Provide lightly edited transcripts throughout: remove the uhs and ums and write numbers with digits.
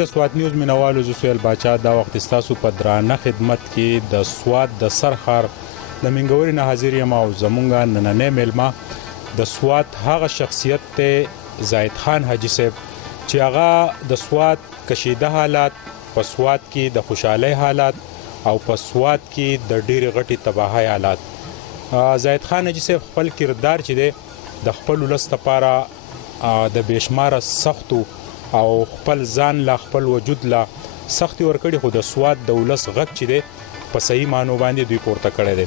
د سواد نیوز مینوالو زه سهیل باچا دا وخت ستاسو په درانه خدمت کې د سواد د سرخار د منګوري نه حاضر یم او زمونږ نننې میلمه د سواد هغه شخصیت ته زاهد خان حاجی صاحب چې هغه د سواد کشیده حالات په سواد کې د خوشحالي حالات او په سواد کې د ډېر غټي تباہي حالات زاهد خان حاجی صاحب خپل کردار چې دی د خپل ولس لپاره د بشماره سختو او خپل ځان لا خپل وجود لا سختي ورکړي خو د سواد د ولس غږ چې دی په صحیح معنی باندې دوی پورته کړی دی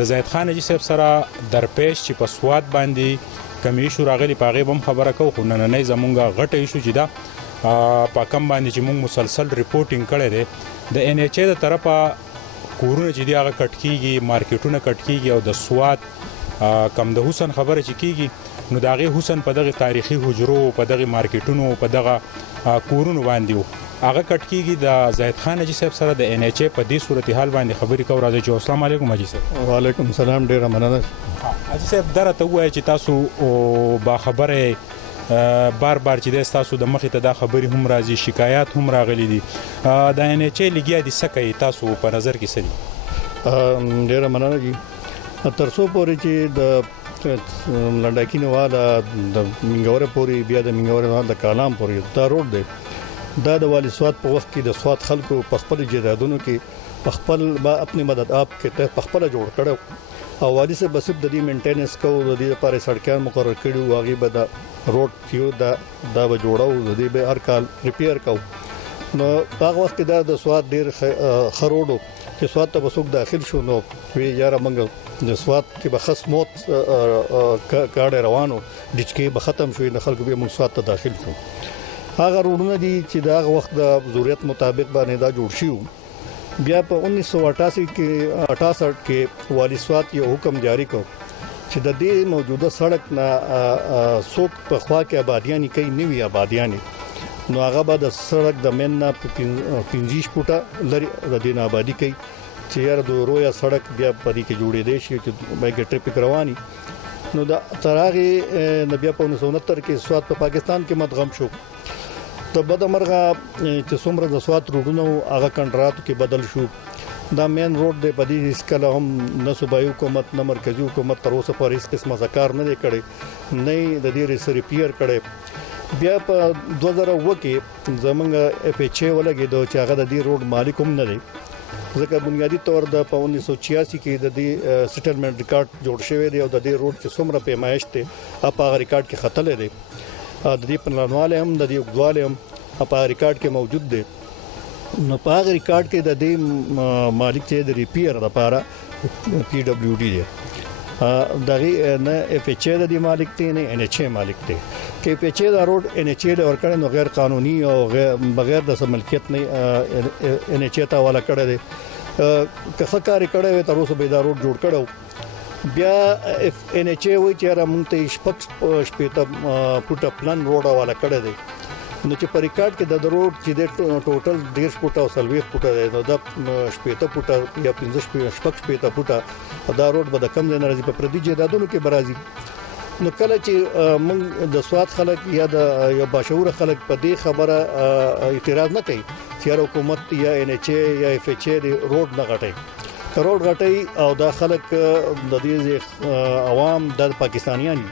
د زاهد خان حاجی صاحب سره درپېښ چې په سواد باندې کمی شو راغلی پاغه بم خبره کو خو نننې زمونږه غټه ایشو چې دا په کم باندې چې موږ مسلسل ریپورتینګ کړی دی د ان ایچ ای د طرفه کورونه چې دی هغه کټ کیږي مارکیټونه کټ کیږي او د سواد کم د حسن خبره چې کیږي نو داغه حسن په دغه تاریخي حجرو په دغه مارکیټونو په دغه کورونو باندې هغه کټ کیږي د زاهد خان حاجی صاحب سره د ان ایچ ای په دې صورتحال باندې خبرې کو راځي چې السلام علیکم حاجی صاحب وعلیکم السلام ډیر مننه حاجی صاحب درته وایي چې تاسو با خبره بار چې تاسو د مخې ته دا خبرې هم راځي شکایات هم راغلي دي د ان ایچ ای لګیا دي سکه تاسو په نظر کې سړي ډیر مننه جی ترڅو پورې چې د لنډکینه والا د منګوره پوری بیا د منګوره والا د کالام پوری دا روډ دی دا د والی سواد په وخت کې د سواد خلکو په خپل جیدادونو کې په خپل با خپل مدد اپ کې په خپل جوړ کړو او والی سے بس د دې مینټیننس کو د دې لپاره سړکان مقرر کړي او هغه به د روډ کیو دا به جوړاو د دې به هر کال ریپیر کو نو هغه وخت دا د سواد ډیر خروډو چې سواد ته وسوک داخل شو نو وی یاره منګ د سواد کې به خص موت کاډ روانو د چې به ختم شوی نه خلکو به موږ سواد ته داخل شو هغه روډونه دي چې دا وخت د ضرورت مطابق باندې دا جوړ شو بیا په 1988 کې والی سواد یو حکم جاری کړ چې د دې موجوده سړک نه څوک په خوا کې آبادیانی کوي نوې آبادیانی نو هغه به د سړک د مننه په 15 فوټه لري د دین آبادی کوي چې یاره د رویا سړک بیا پدې کې جوړې دي چې بایګ ټریفیک رواني نو دا ترغه نبي په 1969 کې سواد په پاکستان کې مدغم شو ته بدمرغه چې څومره د سواد روډونو هغه کنټرات کې بدل شو دا مین روډ دی په دې اسکله هم نه صوبایي حکومت نه مرکزی حکومت تر اوسه پورې هیڅ قسمه ذکر نه کړي نه د دې ریپیر کړي بیا په 2000 کې زمونږ اف ایچ ای ولګي د چې هغه د دې روډ مالک هم نه دی ځکه بنیادی طور د 1986 کې د دې سټلمنټ ریکارډ جوړ شوی دی او د دې روډ چې څومره پیمایش ته په هغه ریکارډ کې خطر لري د دې پلانواله هم د دې وګواله هم په ریکارډ کې موجود دی نو په هغه ریکارډ کې د دې مالک چې د ریپیر لپاره پی ډبلیو ډی دی دغه نه اف ایچ ای د مالک دی نه ان ایچ ای مالک دی کې اف ایچ ای د روډ ان ایچ ای د ورکړنو نو غیر قانوني او بغیر د ملکیت نه ان ایچ ای ته والا کړی دی که څه کړی وي تر اوسه به دا روډ جوړ کړو بیا ان ایچ ای وی چې را مونږ ته شپږ فوټه پلان روډ والا کړی دی نو چې په ریکارډ کې د روډ چې د ټوټل 1.5 فوټه او 30 فوټه دی نو د 15 فوټه یا 15 فوټه دا روډ به د کم نه راځي په پردي جیدادونو کې برازي نو کله چې موږ د سواد خلک یا د یو باشعور خلک په دې خبره اعتراض نه کوي چې حکومت یا ان ایچ ای یا اف ایچ ای روډ نه غټي روډ غټي او د خلک د دې عوام د پاکستانیان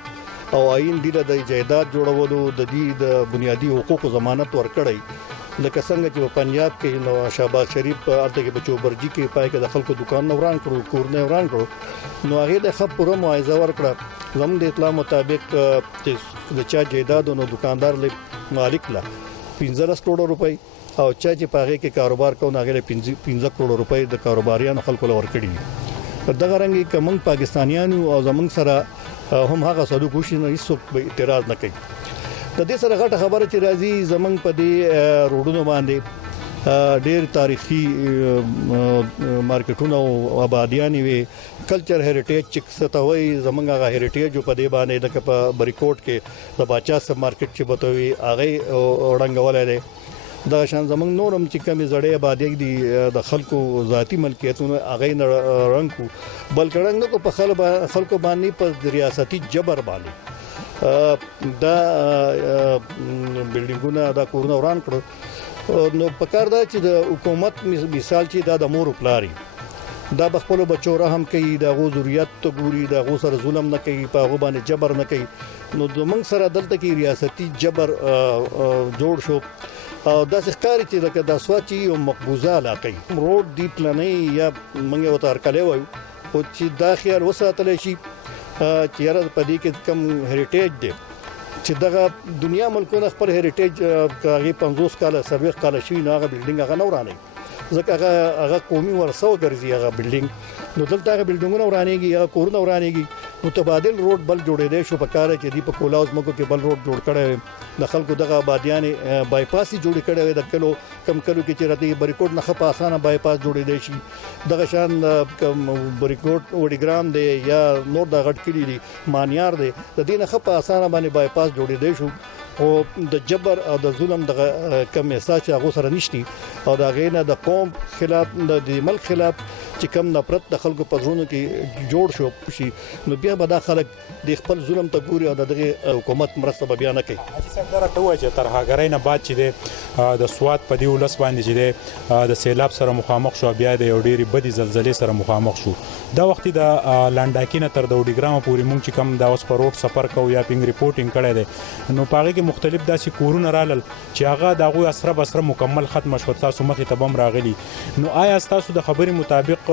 او آئین دی د جایداد جوړولو د دې د بنیادی حقوقو ضمانت ورکړی لکه څنګه چې په پنجاب کې نو شهباز شریف په الته کې په چوبرجي کې پای کې د خلکو دکان نوران کړو کور نه وران کړو نو هغه د خپ پوره معاوضه ورکړه زموږ د اطلاع مطابق چې د چا جایداد او دکاندار له مالک لا 15 کروڑ روپۍ او چا چې پاغه کې کاروبار کوي هغه له 15 کروڑ روپۍ د کاروباریانو خلکو لور کړی دغه رنګي کوم پاکستانیانو او زموږ سره هم هغه سلوک وشي نه هیڅ اعتراض نه کوي د دې سره غټه خبره چې راځي زمنګ په دې روډونو باندې ډېر تاریخي مارکیټونه او آبادیان وي کلچر هریټیج چې ستوي زمنګ هغه هریټیج په دې باندې د په بریکوټ کې د باچا سب مارکیټ چې بتوي هغه وړاندولای دی دا شان زمنګ نورم چې کمی زړې آبادی دي د خلکو ذاتی ملکیتونه هغه رنګ کو بلکې رنګ کو په خلکو باندې په ریاستي جبر باندې دا بلډینګونه دا کورونه وران کړو نو پکار دا چې د حکومت مثال چې دا د مور پلاری دا بخپل بچو رحم کوي دا غو ضرورت ته ګوري دا غو سره ظلم نه کوي په غو باندې جبر نه کوي نو د موږ سره دلته کې ریاستي جبر جوړ شو او دا ښکاری چې لکه د سوچي او مقبوزه علاقې روډ دی پلانې یا موږ یو تر کله وایو او چې دا خیال وساتل شي چې یاره په دې کې کم هریټیج دی چې دغه دنیا ملکونه خپل هریټیج کاغي 50 کاله سرویس کاله شي نه هغه بلډینګ هغه نه ورانه ځکه هغه قومي ورثه ګرځي هغه بلډینګ نو دلته هغه بلډینګونه ورانېږي هغه کورونه ورانېږي متبادل روډ بل جوړېدل شو په کار چې دی په کولاوز مکو کې بل روډ جوړ کړي د خلکو دغه آبادیان بایپاس جوړ کړي د کلو کم کلو کې چې راته بریکوټ نه خپه اسانه بایپاس جوړېدل شي دغه شان کم بریکوټ وډیګرام دی یا نور د غټ کلی دی مانیار دی د دې نه خپه اسانه باندې بایپاس جوړېدل شو او د جبر او د ظلم د کم احساس چې هغه سره نشتی او دا غینه د قوم خلاف د ملک خلاف چې کم نفرت د خلکو په ژوند کې جوړ شو شي نو بیا به دا خلک د خپل ظلم ته ګوري او دغه حکومت مرسته به بیان کوي څنګه راټوي چې تر هغه نه بعد چې د سواد په دی ولس باندې چې د سیلاب سره مخامخ شو بیا د یو ډيري بدی زلزلې سره مخامخ شو دا وخت د لانډاکینه تر د وډیګرام پورې مونږ چې کم دا اوس په روډ سفر کوو یا پینګ ریپورټینګ کړی دی نو پاره کې مختلف داسې کورونه رالل چې هغه دغه اسره بسره مکمل ختم شو تاسو مخې ته بم راغلی نو آیا تاسو د خبرې مطابق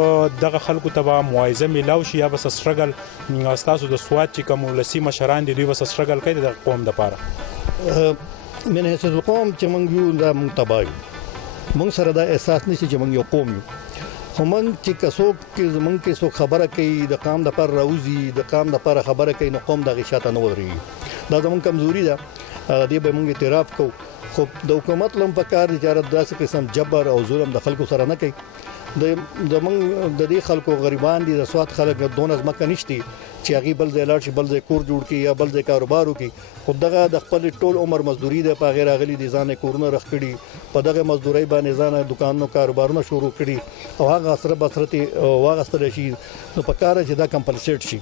دغه خلکو ته موعظه ملاو شي یا بس سټرګل تاسو د سواد چې کوم ولسی مشران دي دوی بس سټرګل کوي د قوم د پاره من هیڅ قوم چې مونږ یو د متبایو مونږ سره دا احساس نشي چې مونږ یو قوم یو همون چې کڅوک چې زمونږ کې څو خبره کوي د قام د پر راوزي د قام د پر خبره کوي نو قوم د غشاته نه وري دا زمونږ کمزوري ده دې به مونږ اعتراف کوو خو د حکومت لم په کار تجارت داسې قسم جبر او ظلم د خلکو سره نه کوي د دې خلکو غریبان دي د سواد خلک دونه ځمکه نشتی چې هغه بل ځای لاړ شي بل ځای کور جوړ کړي یا بل ځای کاروبار وکړي خو دغه د خپل ټول عمر مزدوري د پاغیر غلي دي ځانه کورونه رخکړي په دغه مزدوري باندې ځانه دکانونو کاروبارونه شروع کړي او هغه سره بسرتي واغستل شي نو په کار چې دا کمپلسیټ شي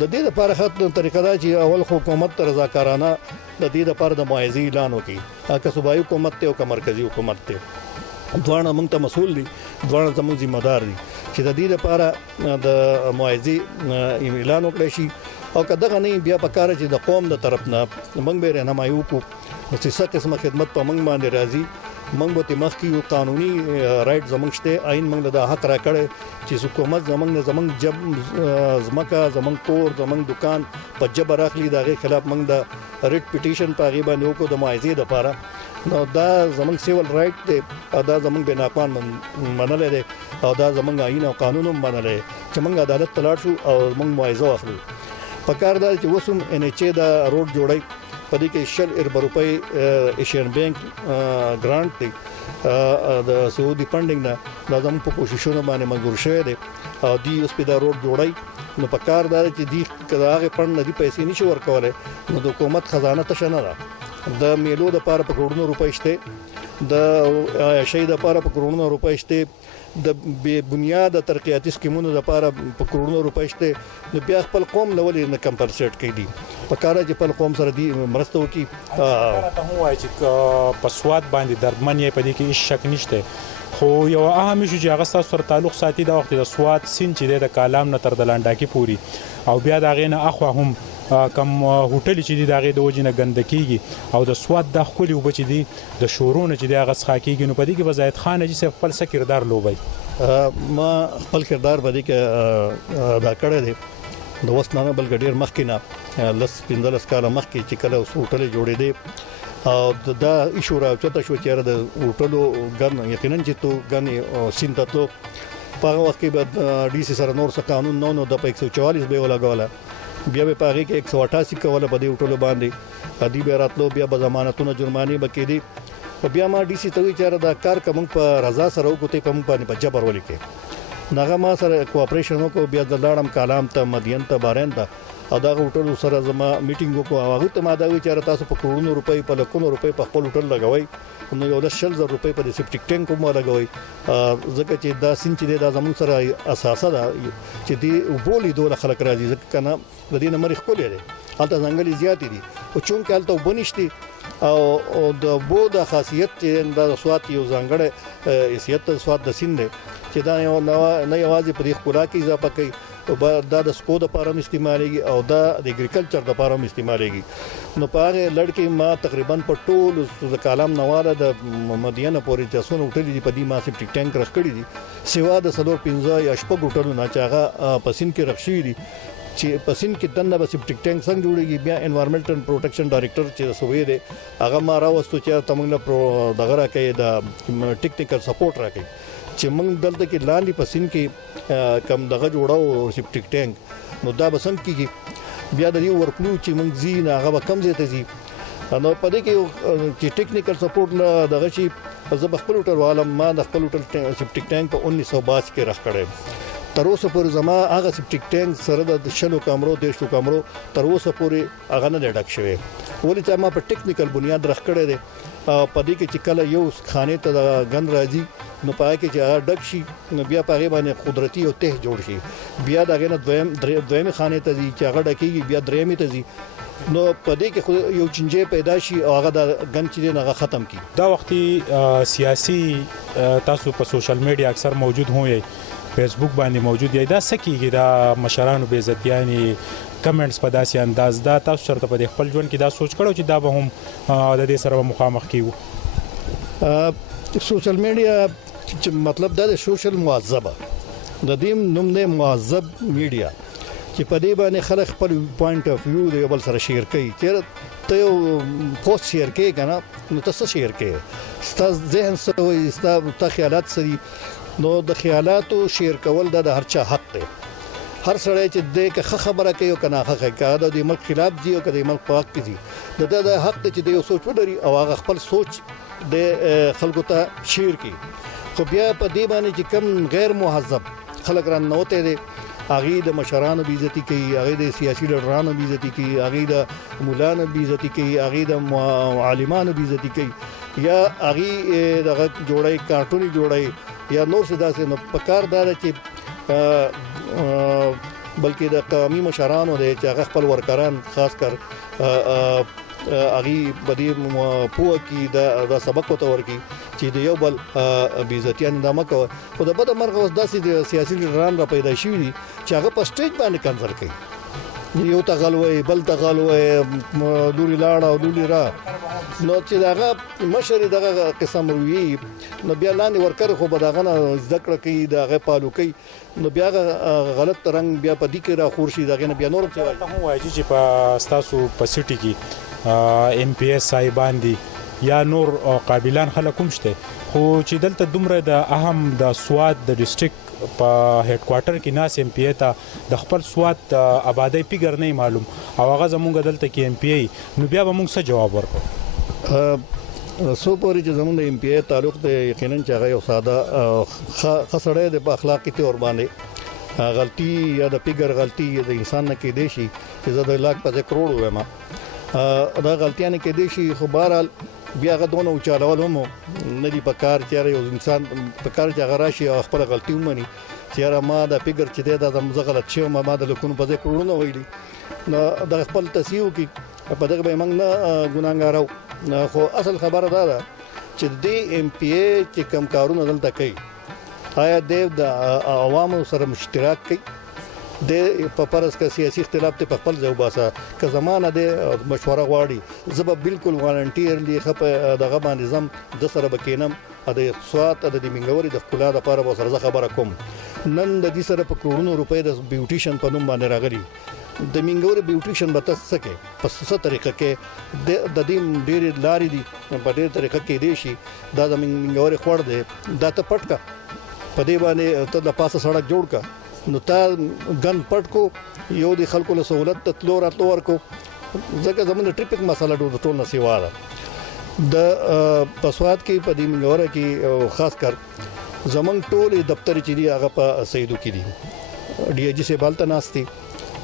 د دې لپاره خاطر طریقه دا چې اول حکومت رضاکارانه د دې لپاره د معاهده اعلان وکړي که صوبایي حکومت ته او که مرکزی حکومت ته دوه موږ ته مسؤل دي دوه زموږ ذمہ دار دي چې د دې لپاره د معاهده اعلان وکړي شي او کله نه بیا په کار چې د قوم د طرف نه موږ به رهنمایو کو چې څه قسمه خدمت په موږ باندې راځي موږ به تمخ کیو قانوني رائټ زموږ شته آئین موږ د حق راکړي چې حکومت زموږ جب زمکا زموږ کور زموږ دکان په جبر اخلي دغه خلاف موږ د ریټ پټیشن په غیبه نو کو د معاهده لپاره نو دا زموږ سیول رائټ دی او دا زموږ بناقان منل دي او دا زموږ آئین او قانون هم منل دي چې موږ عدالت تلاړ شو او موږ معاهده واخلو په کار دا چې وسوم ان ایچ دا روډ جوړي په دې کې 100 روپۍ ایشین بانک ګرانټ دی د سعودي فندینګ نه د زموږ په کوششونو باندې منظور شوی دی او دی اوس په دا روډ جوړي نو په کار دا چې دی کداغه فند نه دی پیسې نشي ورکوله نو د حکومت خزانه تشنه ده د میلو د لپاره په کروڑونو روپۍ شته د شي د لپاره په کروڑونو روپۍ شته د بنیاد ترقیاتي سکیمونو لپاره په کروڑونو روپۍ شته نو بیا خپل قوم لولې نه کمپلسیټ کړي په کار چې خپل قوم سره دی مرسته وکي ته وایي چې په سواد باندې دردمن یې په دې کې هیڅ شک نشته خو یو اهم شی چې هغه سره تعلق ساتي د وخت د سواد سین چې د کالام نه تر د لانډاکی پوری او بیا دا غینه اخوا هم کم هوټل چې دی دغه د وجنه ګندکیږي او د سواد د خولي وبچ دی د شورونه چې دغه څخاکیږي نو په دې کې وزایت خان چې خپل سکردار لوبي ما خپل کردار باندې کې ادا کړی دی د وسنامه بل ګډیر مخکینه لس 15 کال مخکې چې کله هوټل جوړې دي او دا ایشورا چته شو چې د هوټلو ګن یقینا چې تو ګن سینتاتلو په وخت کې بعد ډي سي سره نور څه قانون نو د 144 به ولاګوله بیا به پاره کې 188 کوله په دې هوټلو باندې ادي به راتلو بیا به ضمانتونه جرمانه بکې دي او بیا ما ډي سي ته وی چاره دا کار کوم په رضا سره وکړي په باندې په جبر ولیکې ناغه ما سره کوآپریشن وکړو بیا د لاړم کالام ته مدین ته بارین ته او دا هوټل سره زما میټینګ وکړو هغه ته ما دا وی چاره تاسو په کروڑونو روپۍ په لکونو روپۍ په خپل هوټل لګوي نو یو 100,000 روپۍ په سیپټیک ټینک کوم لګوي ځکه چې دا سین چې دا زموږ سره اساسه ده چې دی وبولي دوه خلک راځي ځکه کنه د دې نمبر خپل دی البته ځنګلي زیات دي او چون کالته وبنيشتي او د بو د خاصیت چې د سوات یو ځانګړی حیثیت سوات د سین دی چې دا یو نه یوازې په دې ښکلا کې اضافه کوي او دا د سپو د لپاره استعمالېږي او دا د اګریکلچر د لپاره استعمالېږي نو په هغه لړ کې ما تقریبا په ټول د کالام نواله د مدینه پورې تاسو وټلې دي په دې ما سیپټیک ټانک رخ کړی دي سیوا د سلور 15 یا شپږ وټلو نه چاغه پسین کې رخ شوی دي چې پسین کې دنه به سیپټیک ټانک څنګه جوړیږي بیا انوایرنمنټل پروټیکشن ډایریکټر چې سووی دی هغه ما راوستو چې تمنګ دغه راکې د ټیکنیکل سپورټ راکې چې موږ دلته کې لاندې پسین کې کم دغه جوړاو سیپټیک ټانک نو دا بسنګ کېږي بیا د یو ورکلو چې موږ زی نه هغه کم زیاته زی نو په دې کې چې ټیکنیکل سپورټ نه دغه شي زه خپل هوټل والم ما د خپل هوټل سیپټیک ټانک په 1982 کې راخ کړم تر اوسه پورې زما هغه سیپټیک ټانک سره د شلو کمرو دیشتو کمرو تر اوسه پورې هغه نه ډک شوی ولې چې ما په ټیکنیکل بنیاد راخ کړی دی په دې کې چې کله یو خانه ته د غن راځي نو پای کې چې هغه ډک شي نو بیا په هغه باندې قدرتي او ته جوړ شي بیا دغه نه دویم خانه ته ځي چې هغه ډکیږي بیا درېمې ته ځي نو په دې کې یو چنجه پیدا شي او هغه د غن چې نه ختم کی دا وختي سیاسي تاسو په سوشل میډیا اکثر موجود هوئ فیسبوک باندې موجود دی دا سکیږي دا مشرانو به عزت یعنی کمنټس په داسې انداز دا تاسو شرط په خپل ژوند کې دا سوچ کړو چې دا به هم د دې سره مخامخ کیو سوشل میډیا چې مطلب دا د سوشل معذبه د دې نوم نه معذب میډیا چې په دې باندې خلک خپل پوینټ اف ویو د بل سره شیر کوي چې ته یو پوسټ شیر کوي کنه نو تاسو شیر کوي ستاسو ذهن سره ستاسو خیالات سره نو د خیالاتو شیر کول د هر چا حق دی هر سړی چې د خبره کوي او کنه حقیقت د ملک خلاف دی او د ملک پاک دي د حق ته چې د یو سوچ ولري او هغه خپل سوچ د خلکو ته شیر کوي خو بیا په دې باندې چې کم غیر مهذب خلک ران نوته دي هغه د مشرانو بیزتی کوي هغه د سیاسي لیډرانو بیزتی کوي هغه د مولانو بیزتی کوي هغه د عالمانو بیزتی کوي یا هغه دغه جوړای کارټونی جوړای یا نور څه داسې نو پکار دار چې بلکې د قومي مشرانو د چې خپل ورکران خاص کر اغي بدی پوه کی دا سبق وته ورکی چې د یو بل بیزتیان د مکو خو د بده مرغه اوس داسې د سیاسي لیډران را پیدا شوي دي چې هغه په سټیج باندې کنسل کوي یو تغلوي بل تغلوي لوري لاړه او لوري را نو چې داغه مشر دغه قسم وی نو بیا لاندې ورکر خو بداغه ذکر کوي دغه پالو کوي نو بیا غلط رنگ بیا په دې کې را خورشي دغه بیا نور څه ته وایي چې په تاسو په سټي کې ام پی ایس صاحبان دي یا نور قابلان خلک کوم شته خو چې دلته دومره د اهم د سواد د ډیسټریکټ په هډ کوارټر کې ناس ام پی ای ته د خپل سواد آبادی پیګر نه معلوم او هغه زمونږ دلته کې ام پی ای نو بیا به موږ څه جواب ورکړو سو پورې چې زمونږ د ام پی ای تعلق د یقینا چې هغه یو ساده خسړې د اخلاقی تور باندې غلطي یا د پیګر غلطي د انسان نه کې دي شي چې زه د لاک په کروڑ وایم دا غلطیاں کې دي شي خو بهرحال بیا غدونه او چالول هم نه دی پکار چې یو انسان پکار چې غراشي او خپل غلطي ومني چې ما دا پیګر چې دا د غلط شی ما د لکونو په کروڑونه ویلي نو د خپل تسیو کې په دغه به موږ نه ګناګارو خو اصل خبره ده چې د ام پی ای چې کم کارونه دلته کوي آیا د عوامو سره مشترک کوي د په پرس کا سیاسي اختلاف ته په خپل ځای وباسه که زمانه د مشوره غواړي زه به بالکل والنټیرلی خپه دغه باندې زم د سره بکینم د سوات د منګوري د خپل د لپاره به سره خبره کوم نن د دې سره په کروڑونو روپۍ د بیوټیشن په نوم باندې راغلي د منګوري بیوټیشن به تاسو سکے په څه طریقه کې د دې ډېر لارې دي په ډېر طریقه کې دي شي دا د منګوري خور دی دا ته پټکا په دې باندې ته د پاسه سړک جوړ کا نو تا ګن پټ کو یو د خلکو له سہولت ته تلو راتلو ورکو ځکه زموږ د ټریفیک مسله ټول نه سیوا ده د پسواد کې په دې منګوره کې خاص کر زمنګ ټول دفتر چې دی هغه په سیدو کې دي ډي جی سي بالته ناشتي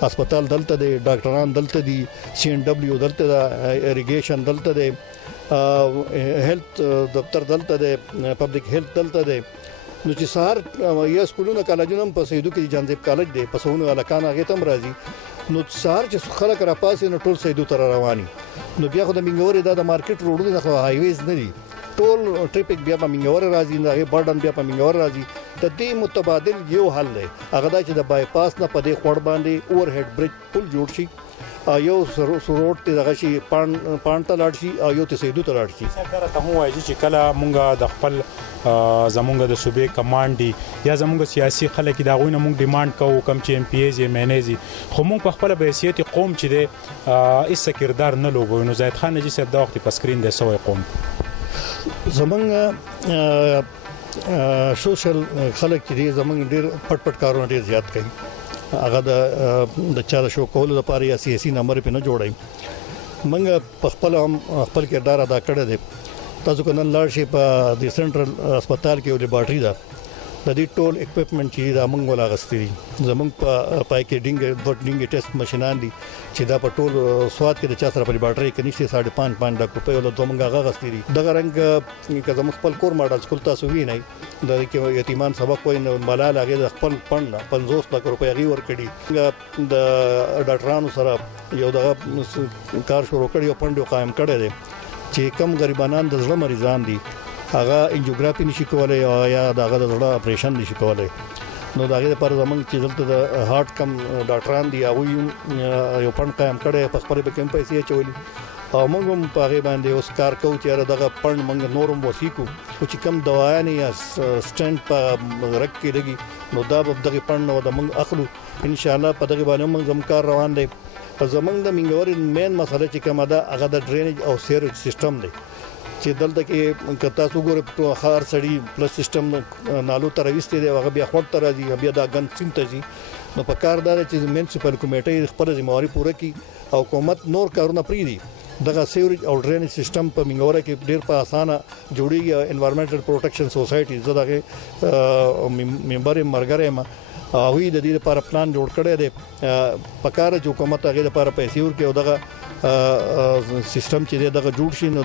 هسپتال دلته دی ډاکټران دلته دي سی ان ډبلیو دلته دا اریګیشن دلته دی هیلث دفتر دلته دی پبلک هیلث دلته دی نو چې سهار یا سکولونو کالجونو په سیدو کې جانزیب کالج دی په سونو الکان هغه تم راځي نو سهار چې خلک را پاسې نو ټول سیدو تر رواني نو بیا خو د منګوري د مارکیټ روډونه خو هایویز نه دي ټول ټریفیک بیا په منګور راځي نه برډن بیا په منګور راځي د دې متبادل یو حل دی هغه دا چې د بایپاس نه په دې خور باندې اوور هډ برج پل جوړ شي یو روډ ته دغه شي پانټه لاړ شي او یو ته سیدو ته لاړ شي سره ته مو وایي چې کله مونږ د خپل زمونږ د صوبې کمانډ دی یا زمونږ سیاسي خلک دا غوینه مونږ ډیماند کوو کم چې ام پی ایز یې مینیزي خو مونږ په خپل حیثیت قوم چې دی اس کردار نه لوبو نو زید خان نجی صاحب دا وخت په سکرین د سوې قوم زمونږ سوشل خلک چې زمونږ ډیر پټ کارونه ډیر زیات کوي هغه د چا د شو کولو لپاره یا سیاسي نمبر په نه جوړای منګه په خپل کردار ادا کړی دی تاسو کو نن لاړ شي په د سنټرل هسپتال کې یو لیبارټری ده د دې ټول اکوپمنټ چې دا موږ ولا غستې دي زموږ په پای کې ډینګ ټیسټ ماشينان دي چې دا په ټول سواد کې د چا سره په لیبارټری کې نشي 5.5 لک روپۍ ول دوه موږ غستې دي دغه رنګ که زموږ خپل کور ماډل سکول تاسو وینئ د کې یتیمان سبق وای نو ملال هغه د خپل پند 50 لک روپۍ غي ور کړی د ډاکټرانو سره یو دغه کار شروع کړی او پند قائم کړی دی چې کم غریبانان د زړه مریضان دي هغه انجیوګرافي نشي کولای او یا دغه د زړه اپریشن نشي کولای نو دغه لپاره زمونږ چې دلته د هارت کم ډاکټران دي هغه یو پند قائم کړي په خپل به کم پیسې چولي او موږ هم په هغه باندې اوس کار کوو چې دغه پند موږ نورم وسیکو چې کم دوايان یا سټنټ په رک کې لګي نو دا به دغه پند نو د موږ اخلو ان شاء الله په دغه باندې موږ زمکار روان دي زمونږ د منګوري مین مسله چې کومه ده هغه د ډرینیج او سیوریج سیستم دی چې دلته کې کتا څوګور په خار سړی پلس سیستم نالو ترويستي دی هغه بیا خپل تر راځي بیا دا غن سیم ته ځي نو په کار دار چې میونسپل کمیټه خپل ذمہواری پوره کړي او حکومت نور کارونه پری دي دغه سیوریج او ډرینیج سیستم په منګوره کې ډیر په اسانه جوړیږي انوایرنمنټل پروټیکشن سوسایټي زداغه ممبر مرګره ما هغه د دې لپاره پلان جوړ کړی دی په کار چې حکومت هغه لپاره پیسې ورکړي او دغه سیستم چې دغه جوړ شي نو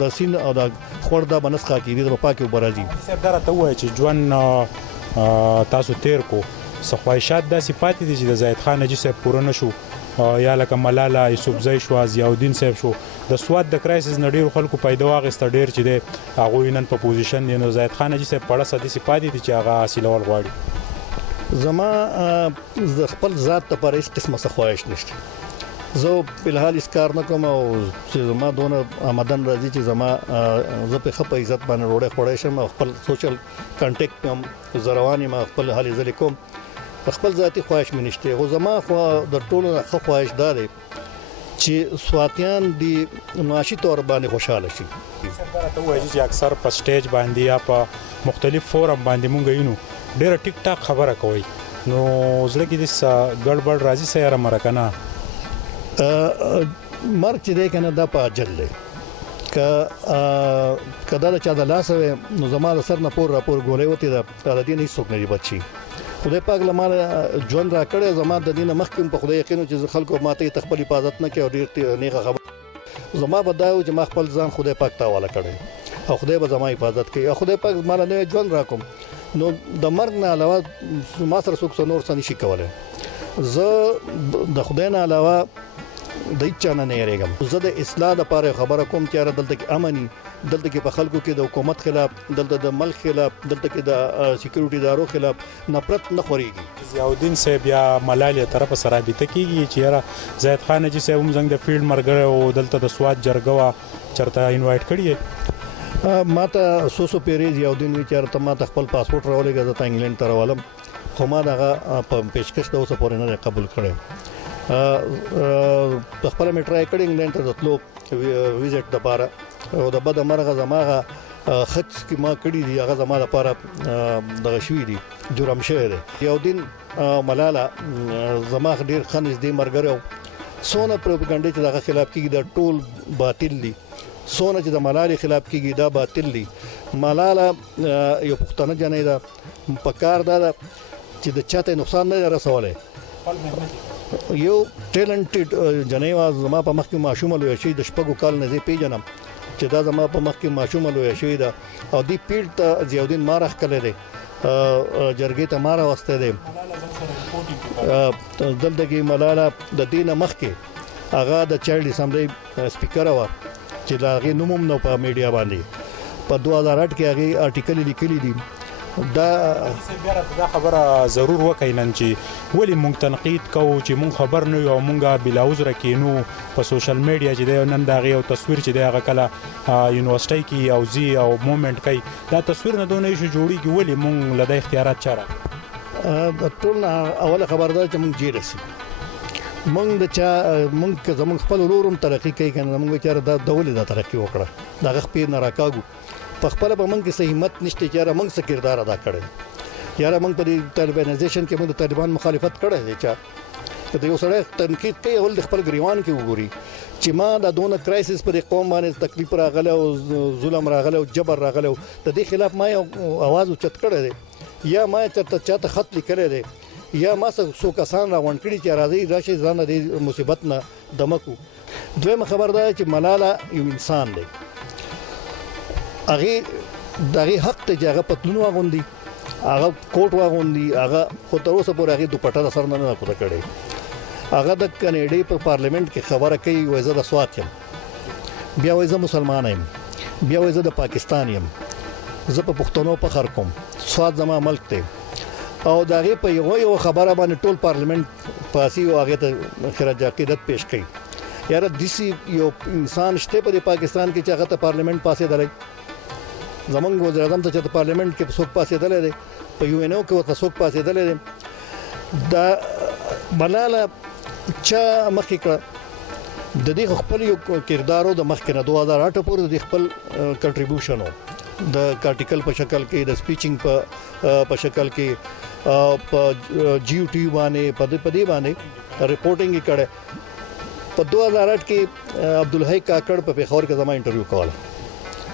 د سین او د خورده بنسخه کې د پاکي وبرازي صاحب درته وایي چې ژوند تاسو تیر کو سخوایشات داسې پاتې دي چې د زید خان نجی صاحب پوره نشو یا لکه ملاله یوسفزئی شو ضیاءالدین صاحب شو د سواد د کرایسس نړۍ خلکو پیدا واغست ډیر چې د هغه نن په پوزیشن دی نو زید خان نجی صاحب پړه سدي سپادي دي چې هغه حاصلول غواړي زما ز خپل ذات ته پر هیڅ قسمه خواهش نشته زه په الحال اس کار نه کوم او چې زما دونه آمدن راځي چې زما زه په خپل عزت باندې روړې خوړې شم خپل سوشل کانټیکټ هم زرواني ما خپل حال ځل کوم خپل ذاتی خواهش مې نشته خو زما خو د ټولو نه خواهش دار چې سواتیان دی معاشي تور باندې خوشاله شي څنګه ته وایي چې اکثر په سټیج باندې یا په مختلف فورم باندې مونږ وینو ډیره ټیک ټاک خبره کوي نو زړه کې د ګډوډ راځي سره مرکنه مرګ چې دی کنه دا په اجل دی کدا چا د لاس نو زموږ سر نه پور راپور ګولې وتی دا د دې نه څوک نه بچي خدای پاک لمانه ژوند را کړې زموږ د دینه مخکې په خدای یقین چې خلکو ماته تخبل حفاظت نه کوي او ډیر نیغه خبر زما بدایو چې ما خپل ځان خدای پاک ته حواله کړی او خدای به زما حفاظت کوي او خدای پاک مال نه ژوند را کوم نو د مرګ نه علاوه ما سره څوک نور څه نشي کولای زه د خدای نه علاوه د هیڅ نه یریږم زه د اصلاح لپاره خبره کوم چې دلته کې امني دلته کې په خلکو کې د حکومت خلاف دلته د ملک خلاف دلته کې د سکیورټي دارو خلاف نفرت نه خوريږي ضیاءالدین صاحب یا ملالي طرف سره رابطه کیږي چې زید خان نجی صاحب هم څنګه د فیلډ مرګره او دلته د سواد جرګوا چرته انوایټ کړی ماته سوسو پیریز یو دین چې ماته خپل پاسپورت راولېږه زه انګلند ته راولم خو ما دغه په پیشکش د اوسه پورې نه قبول کړم په خپل میټرای کړي انګلند ته تلو ویزټ د بارا او د بد مرغه زماغه خط کی ما کړی دی هغه زما لپاره دغه شوی دی جرم شوی دی یو دین ملاله زماغ ډیر خنځ دی مرګره سونه پروپاګاندا چې دغه خلاف کیږي د ټول باطل دی سونه چې د ملالي خلاف کیږي دا باطل دي ملاله یو پښتنه جنې دا پکار دا چې د چاته نقصان نه رسوله یو ټیلنټډ جنې وا زما په مخ کې ماشوم لوي شي د شپږو کال نه پیژنم چې دا زما په مخ کې ماشوم لوي شي دا او دی پیړ ته ضیاءالدین مارخ کړي دي جرګې ته مارا واسطه دي دلته کې ملاله د دینه مخکې هغه د چایلډ اسمبلی سپیکر و چې دا غي نوموم نو په میډیا باندې په 2008 کې هغه آرټیکل لیکلی دي دا خبره ضرور وکینن چې ولی مونږ تنقید کوو چې مونږ خبر نه یو مونږه بلا عذر کینو په سوشل میډیا چې نن دا غي او تصویر چې دا کله یونیورسيټي کې او زی او موومېنټ کوي دا تصویر نه دونه شو جوړیږي ولی مونږ لدی اختیارات چاره ټول اوله خبردار چې مونږ جیرسي مونږ د چا مونږ زمونږ خپل ورورم ترقی کوي کنه مونږ چاره د دولت د ترقی وکړه دا خپل نه راکاګو په خپل په مونږ کې صحیح همت نشته چې را مونږ څه کردار ادا کړي یاره مونږ په طالبانایزیشن کې مونږ د طالبان مخالفت کړې دي چې د یو سره تنقید کوي ول د خپل ګریوان کې وګوري چې ما د دونه کرایسس پر قوم باندې تکلیف راغله او ظلم راغله او جبر راغله د دې خلاف ما یو आवाज اوچت کړی دی یا ما چاته خط لیکل دی یا ما څو کسان راوړل کړي چې راځي راشي ځان د مصیبت نه دمکو دویمه خبر ده چې ملاله یو انسان دی هغه دغه حق ته هغه پتلونو غوندي هغه کوټ واغوندي هغه خو تر اوسه پورې هغه دوپټه سره نه کوته کړي هغه د کینیډا په پارلیمنت کې خبره کوي وای زه د سوات یم بیا وای زه مسلمان یم بیا وای زه د پاکستان یم زه په پښتنو په خر کوم سوات زما ملک دی او دغه په یو خبره باندې ټول پارلیمنت پاسي او هغه ته خراج عقیدت پیش کړي یاره دیسی یو انسان شته په پاکستان کې چې هغه ته پارلیمنت پاسه درای زمونږ وزیر اعظم ته چې پارلیمنت کې څوک پاسه دلې دي په یو ان او کې ورته څوک پاسه دلې دي دا ملاله چا مخکې کړ د دې خپل یو کردارو د مخکې نه 2008 پورې د خپل کنټریبیوشن د آرټیکل په شکل کې د سپیچینګ په شکل کې په جی یو ټي باندې په دې باندې ریپورتینګ کړه په 2008 کې عبدالحی کاکړ په پیښور کې زما انټرویو کوله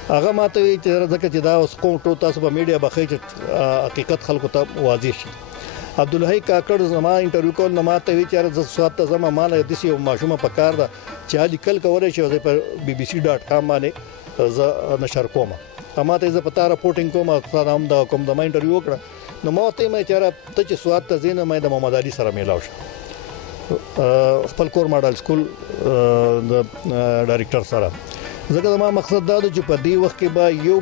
هغه ماته چې ځکه چې دا اوس کوم ټول تاسو په میډیا بخې چې حقیقت خلکو ته واضح شي عبدالحی کاکړ زما انټرویو کول نه ماته وی چې د سواد ته زما مال د سی یو ماشومه پکار ده چې لیکل کولای شي په bbc.com باندې ز نشر کوم اما ته زه پتا راپورټینګ کوم تاسو هم دا کوم د ما انټرویو کړ نو ماته مې چې ته چې سواد ته زینه مې د محمد علي سره میلاو شو خپل کور ماډل سکول د ډایریکټر سره زګر ما مقصد دا دی چې په دې وخت کې به یو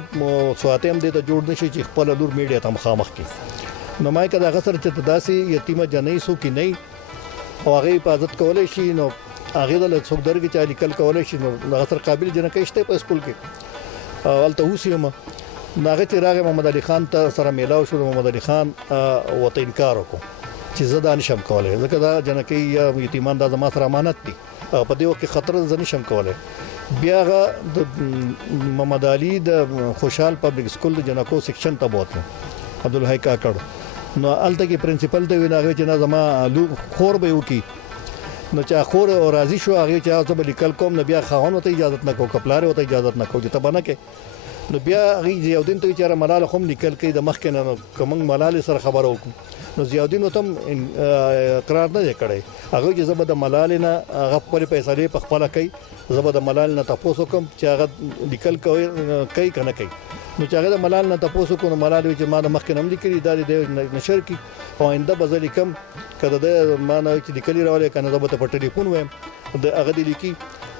سواتیم دې ته جوړ نشي چې خپل لور میډیا ته مخامخ کی نو مای کدا غسر چې تداسي یتیمه جنې سو کې نه او هغه حفاظت کولای شي نو هغه د څوک درګه چې لیکل کولای شي نو غسر قابل جنکې شته په سکول کې ولته اوسېما ناغه چې راغه محمد علي خان ته سره میلاو شو محمد علي خان وته انکار وکړ چې زه دا نشم کولای ځکه دا جنکې یا یتیمان د زما سره امانت دي په دې وخت کې خطر ځنې شم کولای بیا د محمد علي د خوشحال پبلک سکول د جنکو سیکشن ته بوتلو عبدالحی کاکړ نو الته کې پرنسپل ته ویناغه چې نه زما خور به وکي نو چې خور او راضي شو هغه چې تاسو به لیکل کوم نو بیا خاون ته اجازه نه کو کپلار ته اجازه نه کو چې ته باندې کې نو بیا هغه زیاودین ته چې ملاله هم لیکل کوي د مخ کې نه کوم ملاله سره خبرو وکړو نو زیاودین تم اقرار نه کړي هغه چې زبد ملاله نه هغه خپل پیسې په خپل کوي زبد ملاله نه تاسو کوم چې هغه لیکل کوي کنه کوي نو چې هغه ملاله نه تاسو کوم ملاله چې ما د مخ کې نم لیکلي دا د نشر کې او آینده بزل کم کده د ما نه چې لیکلي راولې کنه زبد په ټلیفون وایم د هغه د لیکي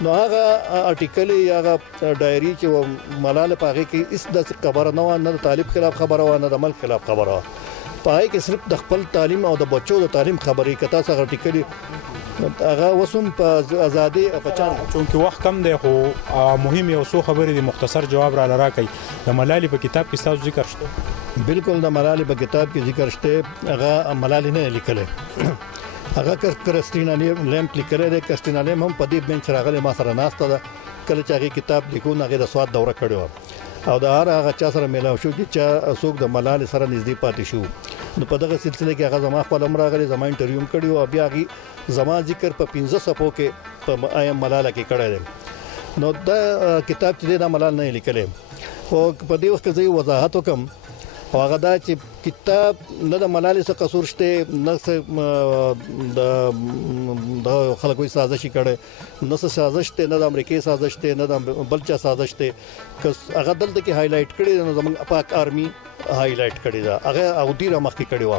نو هغه آرټیکل یا هغه ډایری چې ملاله پاغه کې اس د خبره نه د طالب خلاف خبره و نه د ملک خلاف خبره پای کې صرف د خپل تعلیم او د بچو د تعلیم خبرې کته څنګه آرټیکل هغه وسوم په ازادي او پچان چونکی وخت کم دی خو مهم یو څو خبرې د مختصر جواب را لراکې د ملالي په کتاب کې تاسو ذکر شته بالکل د ملالي په کتاب کې ذکر شته هغه ملالي نه لیکل هغه کرستینا لیم لیکل دی کرستینا لیم هم په دې بنچ راغله ما سره ناشته ده کله چې هغه کتاب لیکو هغه د سواد دوره کړو او دا هغه چا سره میلاو شو چې څوک د ملالي سره نږدې پاتې شو نو په دغه سلسله کې هغه زما خپل امر راغلي زما انټرویو کړیو او بیا هغه زما ذکر په 15 صفحو کې په ایم ملاله کې کړی دی نو دا کتاب چې د ملال نه لیکل خو په دې وخت کې وضاحت وکم هغه دا چې کتاب نه د ملالۍ څخه قصور شته نه د خلکو سازش کړي نه سازش ته نه د امریکای سازش ته نه د بلچا سازش ته هغه دلته کې هایلایټ کړي نو زموږ پاک آرمي هایلایټ کړي دا هغه او ډیره مخکې کړي و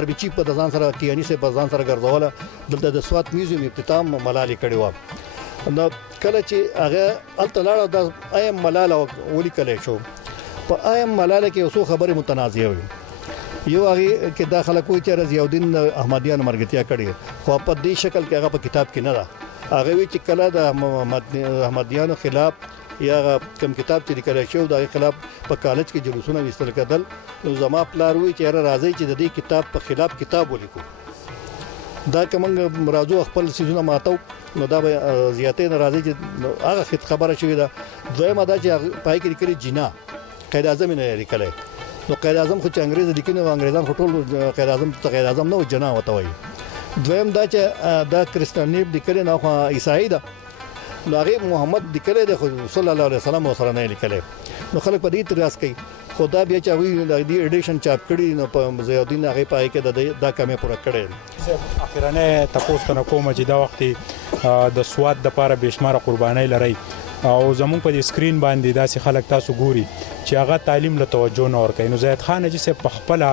آرمي چیف په ځان سره کیانی سه په ځان سره ګرځوله دلته د سوات میوزیم افتتاح ملالۍ کړي و نو کله چې هغه التلاړه د ایم ملاله ولي کله شو په ایم ملاله کې اوسو خبره متنازعه وي یو هغه کې داخله کوي چې رضی الدین احمدیان مرګتیا کړي خو په دې شکل کې هغه په کتاب کې نه ده هغه وی چې کله د احمدیانو خلاف یا کوم کتاب چې لیکل شوی د خلاف په کالج کې جلوسونه وستل کېدل نو زما پلار وی چې راځي چې د دې کتاب په خلاف کتاب ولیکو دا کومه راځو خپل سيزونه ماتو نو دا به زیاتې ناراضي چې هغه خبره شوې ده دویمه دا چې پای کې لیکلي جنا قائد اعظم نه لیکلي نو قائد اعظم خو چې انګريز لیکنه و انګريزان ټول قائد اعظم ته قائد اعظم نو جنا وته وي دویم دا چې دا کریستیانیب لیکلي نه خو عیسائی ده نو هغه محمد لیکلي ده صلی الله علیه وسلم سره نه لیکلي نو خلک په دې اعتراض کوي خدا بیا چې وی د دې اډیشن چاپ کړي نو په زیادین هغه پای کې دا کمه پوره کړي اخیرانه تاسو ته کوم چې دا وخت د سواد د لپاره بشمار قرباني لري او زموږ په سکرین باندې داسې خلک تاسو ګوري چې هغه تعلیم له توجه نه ور کوي نو زید خان چې په خپل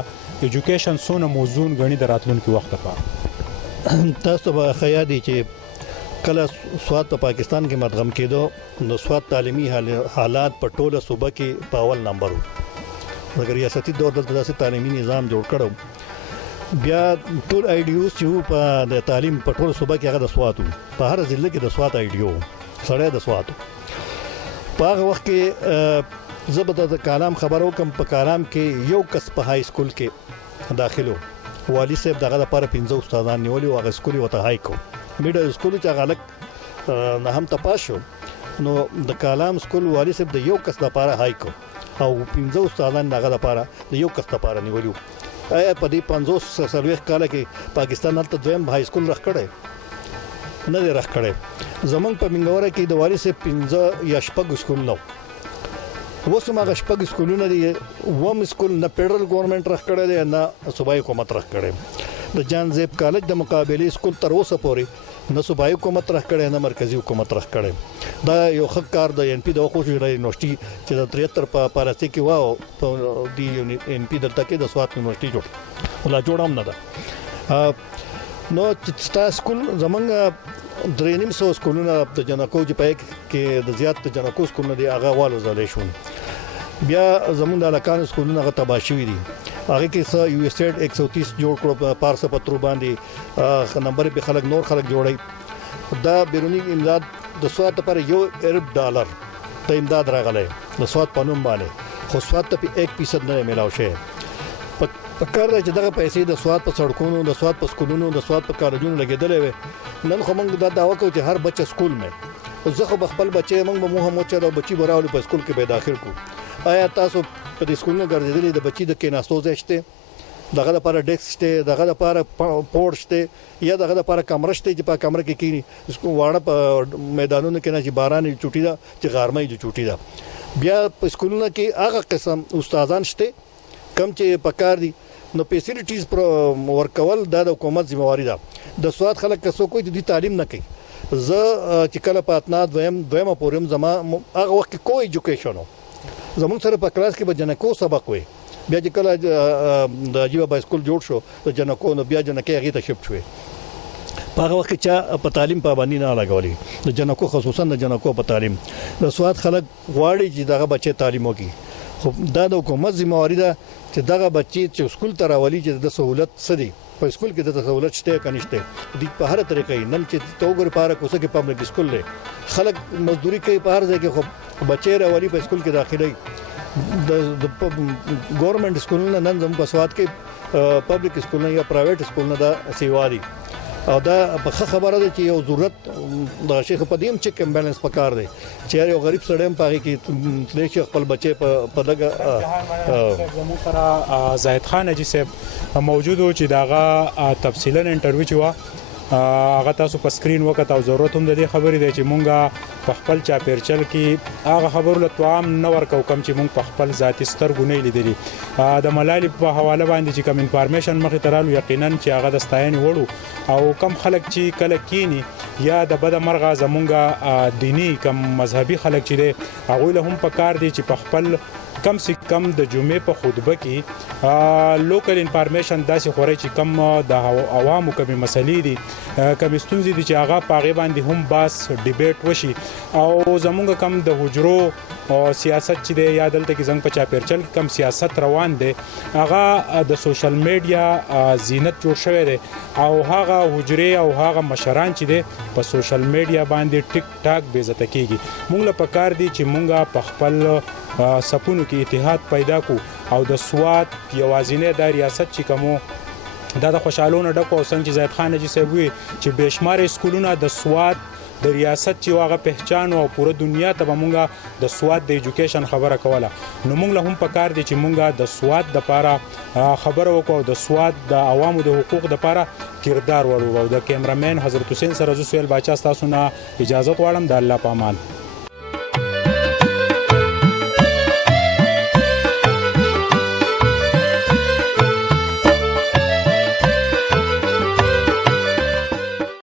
ایجوکیشن سونه موضوع غني دراتلونکو وخت لپاره تاسو به خیادي چې کله سواد په پاکستان کې مدغم کېدو نو سواد تعلیمي حالات په ټوله صوبه کې په اول نمبر وو مګر ریاستي دور دلته داسې تعلیمي نظام جوړ کړو بیا ټول ایډیوز چې په د تعلیم په ټول صوبه کې هغه د سواد په هر ضلع کې د سواد ایډیو سره د سواد په هغه وخت کې زبده د کلام خبرو کم په کلام کې یو کس په های سکول کې داخلو والی صاحب دغه لپاره 15 استادان نیولي او هغه سکول وته هاي کو میډل سکول چې غلط نه هم تپاشو نو د کلام سکول والی صاحب د یو کس لپاره هاي کو او 15 استادان دغه لپاره د یو کس لپاره نیولي آیا په دې 50 سرویخ کال کې پاکستان هلته دویم های سکول راخ کړي نه دی راخ کړي زمونږ په منګوره کې د والی صاحب 15 یا شپږ سکول نو وسه ما شپږ سکولونه دي ووم سکول نه فدرال ګورنمنت راخ کړي دی نه صوبایي حکومت راخ کړي د جان زیب کالج د مقابله سکول تر اوسه پورې نه صوبایي حکومت راخ کړي نه مرکزی حکومت راخ کړي دا یو ښه کار د ان پی د خوشو یونیورسيټي چې د 73 په پالیسي کې واو په دی ان پی دلته کې د سوات یونیورسيټي جوړ ولا جوړم نه ده نو چې سکول زمونږ درېنیم سو سکولونه د جنکو چې پای کې د زیات جنکو سکولونه دی هغه والو زالې شو بیا زمونږ د علاقان سکولونه هغه تباشوي دي هغه کې سه یو اس 130 جوړ کړو پارسه پترو باندې نمبر به خلک نور خلک جوړي دا بیرونی امداد د سواد لپاره $1 ارب ته امداد راغله د سواد پنوم باندې خو سواد ته 1% نه ملاو شي په کار چې دغه پیسې د سواد په سړکونو د سواد په سکولونو د سواد په کالجونو لګیدلې وي نن خو موږ دا داوا کوو چې هر بچا سکول مې زه خو خپل بچي موږ به مو هم چې دا بچي براولي په سکول کې به داخل کو آیا تاسو په دې سکولونو ګرځېدلې د بچي د کیناستو ځشته دغه لپاره ډیسک شته دغه لپاره پورډ شته یا دغه لپاره کمره شته چې په کمره کې کینی اسکو واړه په میدانونو کې نه چې باران چوټي دا چې غارمې چې چوټي دا بیا په سکولونو کې هغه قسم استادان شته کم چې پکار دي نو فیسیلیټیز پر ورکول د حکومت ځمواري ده د سواد خلک کسو کوئی د تعلیم نه کوي زه چې کله په اتنا دویمه پورم زما هغه وخت کوئی ایجوکیشن زموږ سره په کلاس کې به جنکو سبق وي بیا چې کله د جیبه بای سکول جوړ شو د جنکو نو بیا جنکې هغه ته شفت شوې په هغه وخت چې په تعلیم پابندي نه لګولې د جنکو خصوصا د جنکو په تعلیم د سواد خلک غواړي چې دغه بچي تعلیم وکړي خو دا د حکومت ذمہواری ده چې دغه بچي چې سکول ته راولي چې د سہولت سدي په سکول کې د سہولت شته کنيشته د په هر طریقې نن چې توګر پاره کوڅه کې پبلک سکول له خلک مزدوري کوي په هر ځای کې خو بچي راولي په سکول کې داخلي د ګورنمنت سکولونه نن زموږ په سواد کې پبلک سکولونه یا پرایویټ سکولونه دا سیوا دي او دا په خبره ده چې یو ضرورت د شیخ پدیم چک امبالانس پکار دی چې یو غریب سړی هم پاره کې د شیخ خپل بچي په دغه زموږ سره زاهد خان اجي صاحب موجود و چې داغه تفصیلا انټرویو چې وا هغه تاسو په سکرین وکړ او ضرورت هم د دې خبرې دی چې مونږه په خپل چاپیرچل کې هغه خبرو له توام نه ورکو کم چې موږ په خپل ذاتي سترګو نه لیدلي د ملالۍ په حواله باندې چې کوم انفارمیشن مخې ته رالو یقینا چې هغه د ستاینې وړو او کم خلک چې کله کینی یا د بد مرغه زمونږه دینی کم مذهبي خلک چې دي هغه له هم په کار دي چې په خپل کم سے کم د جمعې په خطبه کې لوکل انفارمیشن داسې خوري چې کم د عوامو کومې مسلې دي کومې ستونزې دي چې هغه په هغې باندې هم باس ډیبیټ وشي او زمونږ کم د حجرو سیاست چې دی یا دلته کې زنګ په چاپیرچل کې کم سیاست روان دی هغه د سوشل میډیا زینت جوړ شوی دی او هغه حجرې او هغه مشران چې دی په سوشل میډیا باندې ټیک ټاک بې عزته کیږي موږ له پکار دي چې موږ په خپل سپونو کې اتحاد پیدا کو او د سواد یوازینه د ریاست چې کومو دا د خوشالونو ډکو او څنګه چې زید خان جی صاحب وی چې بشمار سکولونه د سواد د ریاست چې واغه پہچان او پوره دنیا ته مونږه د سواد د ایجوکیشن خبره کوله نو مونږ له هم پکار دي چې مونږه د سواد د لپاره خبره وکړو د سواد د عوامو د حقوق د لپاره کردار ورو او د کیمرامین حضرت حسین سره زو سویل باچا تاسو نه اجازه غواړم د الله په امان